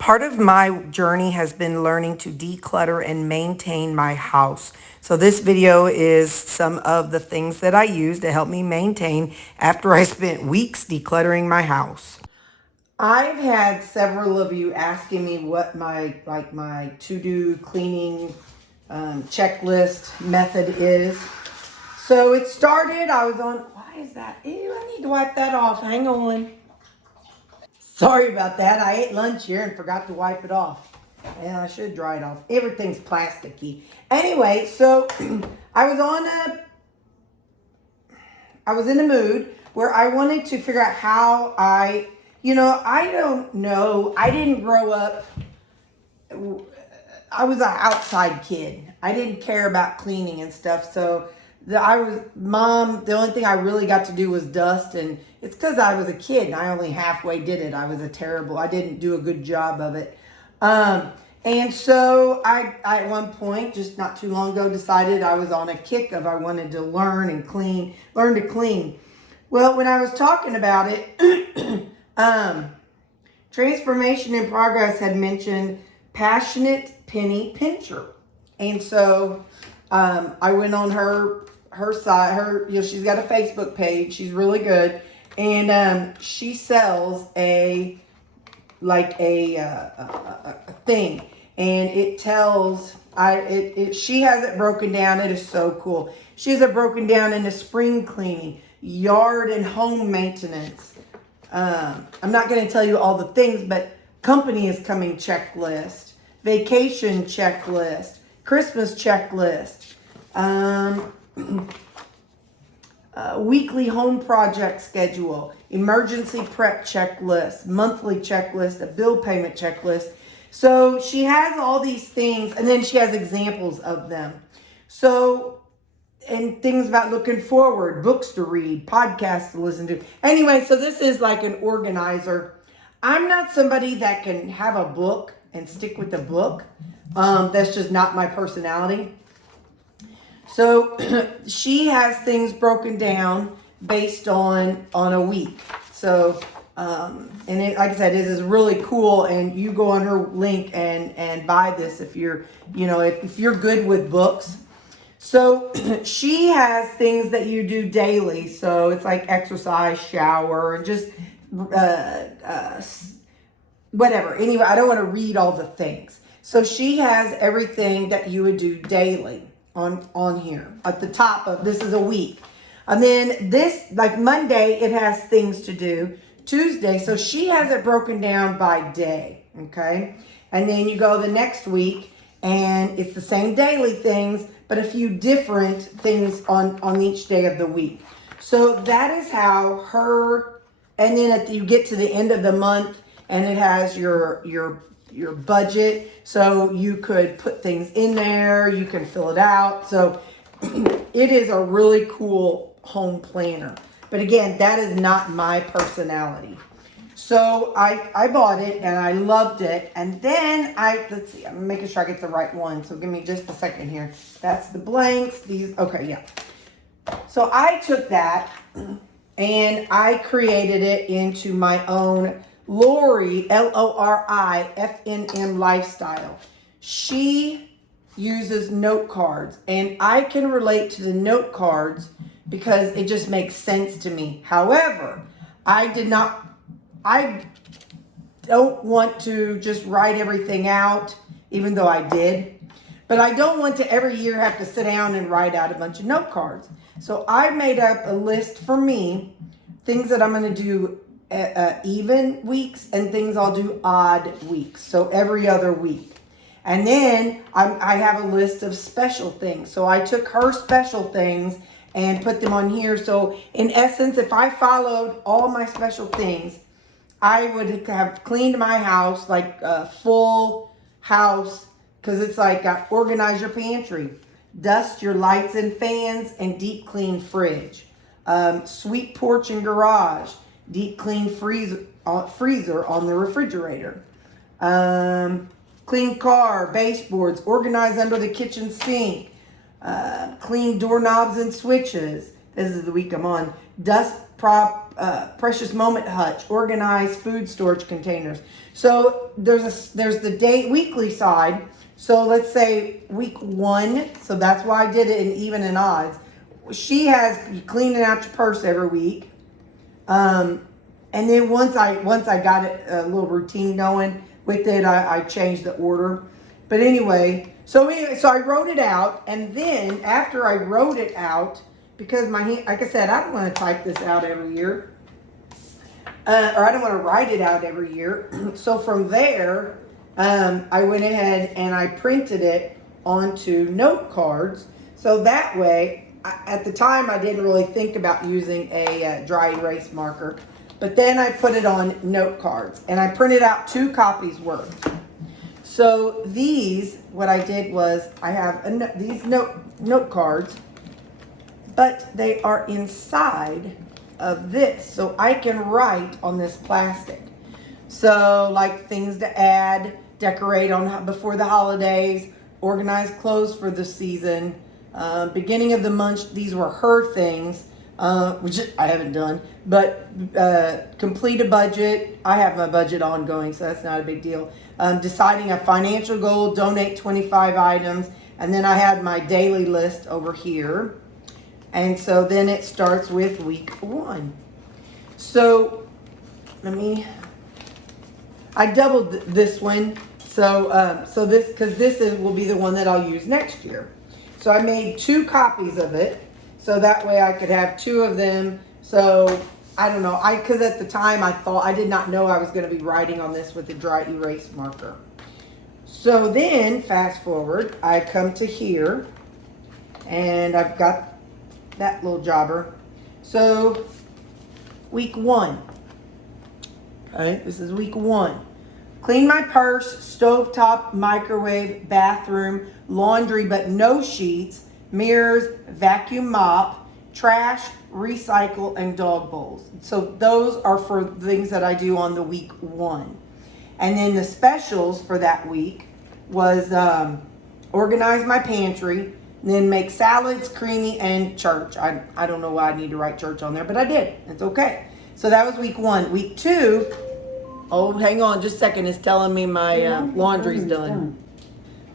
Part of my journey has been learning to declutter and maintain my house. So this video is some of the things that I use to help me maintain after I spent weeks decluttering my house. I've had several of you asking me what my to-do cleaning checklist method is. So it started, I was on, why is that? Ew, I need to wipe that off. Hang on. Sorry about that. I ate lunch here and forgot to wipe it off. And I should dry it off. Everything's plasticky. Anyway, so I was in a mood where I wanted to figure out how I don't know. I didn't grow up. I was an outside kid. I didn't care about cleaning and stuff. So the only thing I really got to do was dust, and it's because I was a kid and I only halfway did it. I didn't do a good job of it. And so I at one point, just not too long ago, decided I was on a kick of I wanted to learn to clean. Well, when I was talking about it, Transformation in Progress had mentioned Passionate Penny Pincher. And so I went on her site, she's got a Facebook page. She's really good. And she sells a thing. And it tells, she has it broken down. It is so cool. She has it broken down into spring cleaning, yard and home maintenance. I'm not going to tell you all the things, but company is coming checklist, vacation checklist, Christmas checklist, weekly home project schedule, emergency prep checklist, monthly checklist, a bill payment checklist. So she has all these things, and then she has examples of them. So, and things about looking forward, books to read, podcasts to listen to. Anyway, so this is like an organizer. I'm not somebody that can have a book and stick with the book. That's just not my personality. So she has things broken down based on a week. So, and it, like I said, it is really cool. And you go on her link and buy this if you're good with books. So she has things that you do daily. So it's like exercise, shower, and just whatever. Anyway, I don't want to read all the things. So she has everything that you would do daily on here. At the top of this is a week. And then this, like Monday, it has things to do. Tuesday, so she has it broken down by day, okay? And then you go the next week, and it's the same daily things, but a few different things on each day of the week. So that is how and then you get to the end of the month, and it has your budget, so you could put things in there, you can fill it out. So it is a really cool home planner. But again, that is not my personality. So I bought it and I loved it. And then let's see, I'm making sure I get the right one. So give me just a second here. That's the blanks. Okay, yeah. So I took that and I created it into my own Lori, LORIFNM lifestyle. She uses note cards, and I can relate to the note cards because it just makes sense to me. However, I don't want to just write everything out, even though I did. But I don't want to every year have to sit down and write out a bunch of note cards. So I made up a list for me, things that I'm going to do even weeks and things I'll do odd weeks. So every other week. And then I have a list of special things. So I took her special things and put them on here. So in essence, if I followed all my special things, I would have cleaned my house, like a full house, because it's like organize your pantry, dust your lights and fans, and deep clean fridge, sweep porch and garage, deep clean freezer on the refrigerator, clean car, baseboards, organize under the kitchen sink, clean doorknobs and switches. This is the week I'm on. Dust prop precious moment hutch, organized food storage containers. So there's the weekly side. So let's say week 1. So that's why I did it in even and odds. She has you cleaning out your purse every week. And then once I got it a little routine going with it, I changed the order. But anyway, so I wrote it out, and then after I wrote it out, because my hand, like I said, I don't want to type this out every year, or I don't want to write it out every year. So from there, I went ahead and I printed it onto note cards. So that way, at the time, I didn't really think about using a dry erase marker, but then I put it on note cards, and I printed out 2 copies worth. So these, what I did was I have these note cards, but they are inside of this, so I can write on this plastic. So like things to add, decorate on before the holidays, organize clothes for the season, beginning of the month. These were her things, which I haven't done, but complete a budget. I have a budget ongoing, so that's not a big deal. Deciding a financial goal, donate 25 items, and then I had my daily list over here. And so then it starts with week 1. So I doubled this one. So this will be the one that I'll use next year. So I made 2 copies of it, so that way I could have 2 of them. So I don't know, because at the time I did not know I was going to be writing on this with a dry erase marker. So then fast forward, I come to here, and I've got that little jobber. So week 1. Okay, this is week 1. Clean my purse, stovetop, microwave, bathroom, laundry but no sheets, mirrors, vacuum mop, trash, recycle, and dog bowls. So those are for things that I do on the week 1. And then the specials for that week was organize my pantry, then make salads, creamy, and church. I don't know why I need to write church on there, but I did. It's okay. So that was week 1. Week 2, oh, hang on just a second. It's telling me my laundry's done.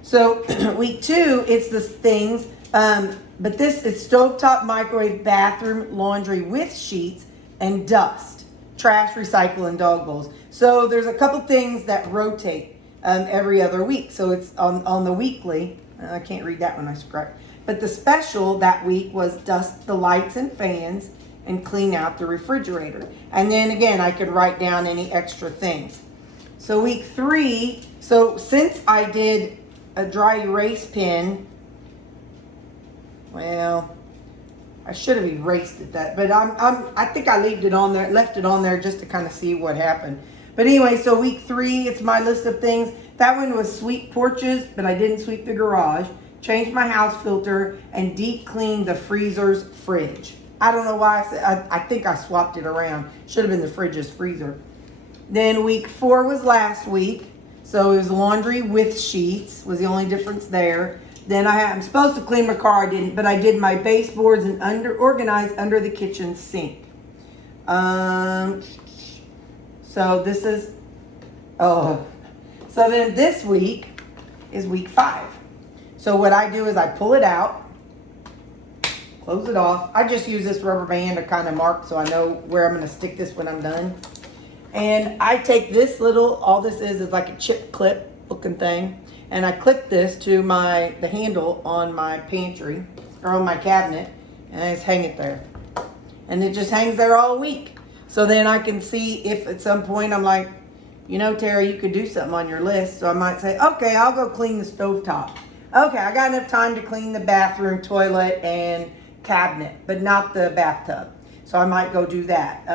So week 2, it's the things, but this is stovetop, microwave, bathroom, laundry with sheets, and dust, trash, recycle, and dog bowls. So there's a couple things that rotate every other week. So it's on the weekly. I can't read that one, I scratched. But the special that week was dust the lights and fans and clean out the refrigerator. And then again, I could write down any extra things. So week 3, so since I did a dry erase pen, well, I should have erased it but I think I left it on there just to kind of see what happened. But anyway, so week 3, it's my list of things. That one was sweep porches, but I didn't sweep the garage. Change my house filter and deep clean the freezer's fridge. I don't know why I think I swapped it around. Should have been the fridge's freezer. Then week 4 was last week. So it was laundry with sheets was the only difference there. Then I'm supposed to clean my car. I didn't, but I did my baseboards and organized under the kitchen sink. So this is, so then this week is week 5. So what I do is I pull it out, close it off. I just use this rubber band to kind of mark so I know where I'm going to stick this when I'm done. And I take this all this is like a chip clip looking thing. And I clip this to the handle on my pantry or on my cabinet, and I just hang it there. And it just hangs there all week. So then I can see if at some point I'm like, you know, Terry, you could do something on your list. So I might say, okay, I'll go clean the stovetop. Okay, I got enough time to clean the bathroom, toilet, and cabinet, but not the bathtub. So I might go do that.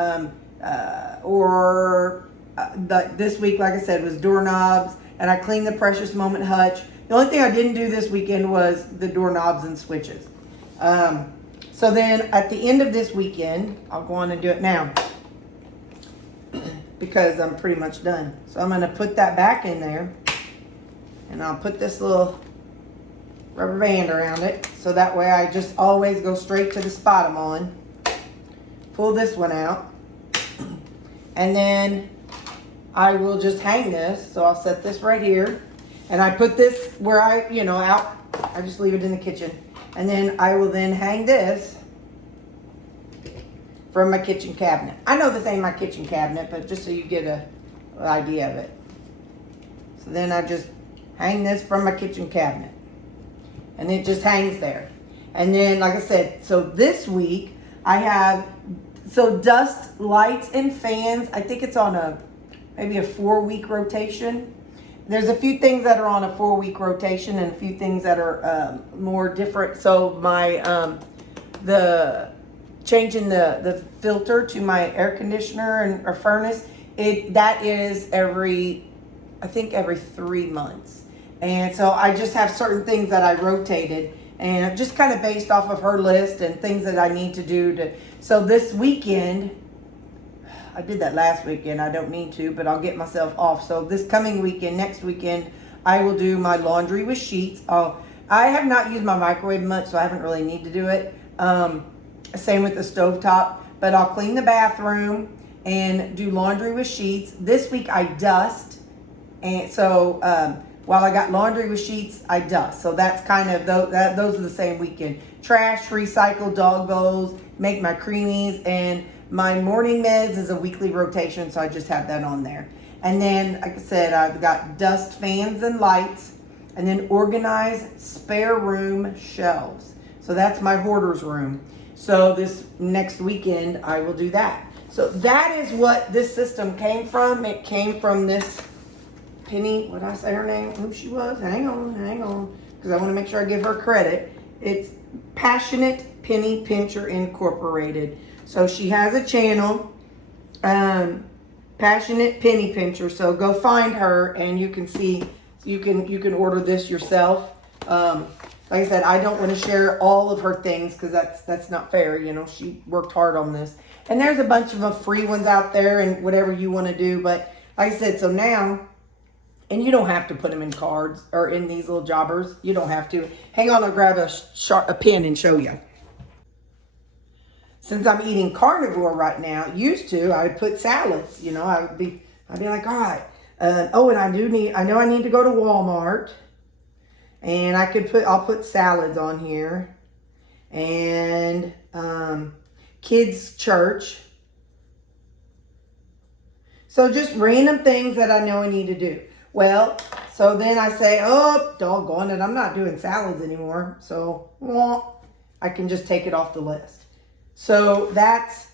This week, like I said, was doorknobs, and I cleaned the precious moment hutch. The only thing I didn't do this weekend was the doorknobs and switches. So then at the end of this weekend, I'll go on and do it now because I'm pretty much done. So I'm going to put that back in there, and I'll put this little rubber band around it so that way I just always go straight to the spot I'm on. Pull this one out, And then I will just hang this. So I'll set this right here. And I put this where I, out. I just leave it in the kitchen. And then I will then hang this from my kitchen cabinet. I know this ain't my kitchen cabinet, but just so you get an idea of it. So then I just hang this from my kitchen cabinet. And it just hangs there. And then, like I said, so this week I have, dust, lights, and fans. I think it's on maybe a 4-week rotation. There's a few things that are on a 4-week rotation and a few things that are more different. So my, changing the filter to my air conditioner or furnace, that is every 3 months. And so I just have certain things that I rotated, and just kind of based off of her list and things that I need to do so this weekend, I did that last weekend, I don't need to, but I'll get myself off. So this coming weekend, next weekend, I will do my laundry with sheets. I have not used my microwave much, so I haven't really need to do it. Same with the stovetop, but I'll clean the bathroom and do laundry with sheets. This week I dust, and so while I got laundry with sheets, I dust. So that's kind of, those are the same weekend. Trash, recycle, dog bowls, make my creamies, and my morning meds is a weekly rotation, so I just have that on there. And then, like I said, I've got dust, fans, and lights, and then organize spare room shelves. So that's my hoarder's room. So this next weekend, I will do that. So that is what this system came from. It came from this Penny, what did I say her name? Who she was? Hang on. Because I want to make sure I give her credit. It's Passionate Penny Pincher Incorporated. So she has a channel, Passionate Penny Pincher. So go find her and you can see, you can order this yourself. Like I said, I don't want to share all of her things because that's not fair. She worked hard on this. And there's a bunch of free ones out there and whatever you want to do. But like I said, so now, and you don't have to put them in cards or in these little jobbers. You don't have to. Hang on, I'll grab a pen and show you. Since I'm eating carnivore right now, used to, I would put salads. I'd be like, all right. And I know I need to go to Walmart. And I'll put salads on here. And kids' church. So just random things that I know I need to do. Well, so then I say, oh, doggone it, I'm not doing salads anymore. So, I can just take it off the list. So that's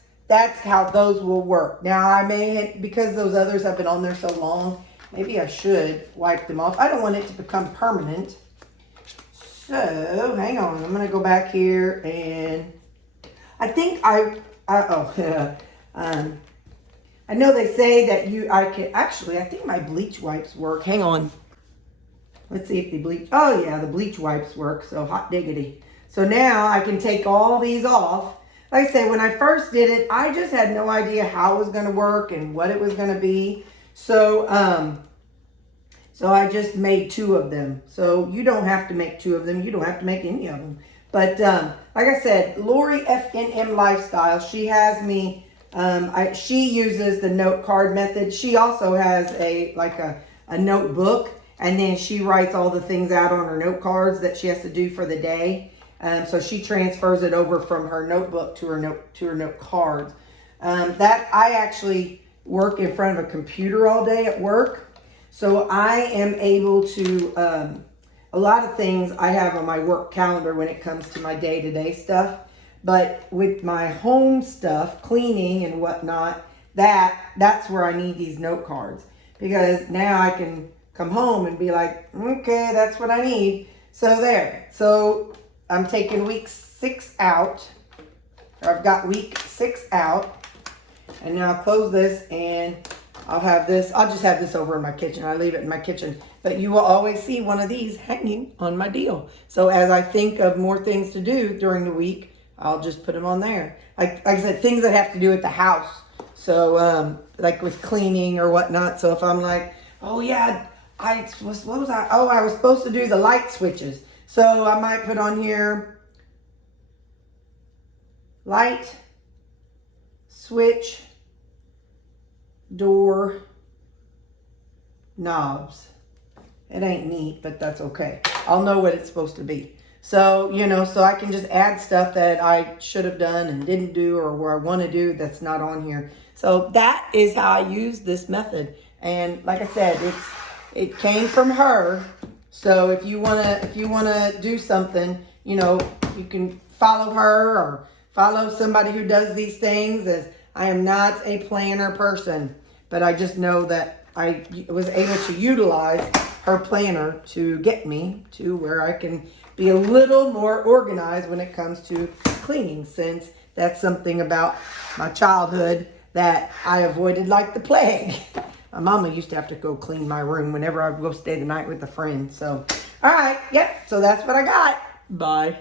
how those will work. Now I may, because those others have been on there so long, maybe I should wipe them off. I don't want it to become permanent. So hang on, I'm gonna go back here and I think I know they say that I think my bleach wipes work. Hang on. Let's see if the bleach, oh yeah, the bleach wipes work, so hot diggity. So now I can take all these off. Like I say, when I first did it, I just had no idea how it was going to work and what it was going to be. So, so I just made 2 of them. So you don't have to make 2 of them. You don't have to make any of them. But like I said, Lori FNM Lifestyle, she has me, she uses the note card method. She also has a notebook, and then she writes all the things out on her note cards that she has to do for the day. So she transfers it over from her notebook to her note cards. That I actually work in front of a computer all day at work. So I am able to, a lot of things I have on my work calendar when it comes to my day-to-day stuff. But with my home stuff, cleaning and whatnot, that's where I need these note cards. Because now I can come home and be like, okay, that's what I need. So there. So I'm taking week 6 out. Or I've got week 6 out. And now I'll close this and I'll have this. I'll just have this over in my kitchen. I leave it in my kitchen. But you will always see one of these hanging on my deal. So as I think of more things to do during the week, I'll just put them on there. Like I said, things that have to do with the house. So like with cleaning or whatnot. So if I'm like, oh yeah, what was I? Oh, I was supposed to do the light switches. So I might put on here light switch door knobs. It ain't neat, but that's okay. I'll know what it's supposed to be. So, you know, so I can just add stuff that I should have done and didn't do, or where I want to do that's not on here. So that is how I use this method. And like I said, it came from her. So if you wanna do something, you know, you can follow her or follow somebody who does these things. As I am not a planner person, but I just know that I was able to utilize her planner to get me to where I can be a little more organized when it comes to cleaning, since that's something about my childhood that I avoided like the plague. My mama used to have to go clean my room whenever I would go stay the night with a friend. So, all right, yep, so that's what I got. Bye.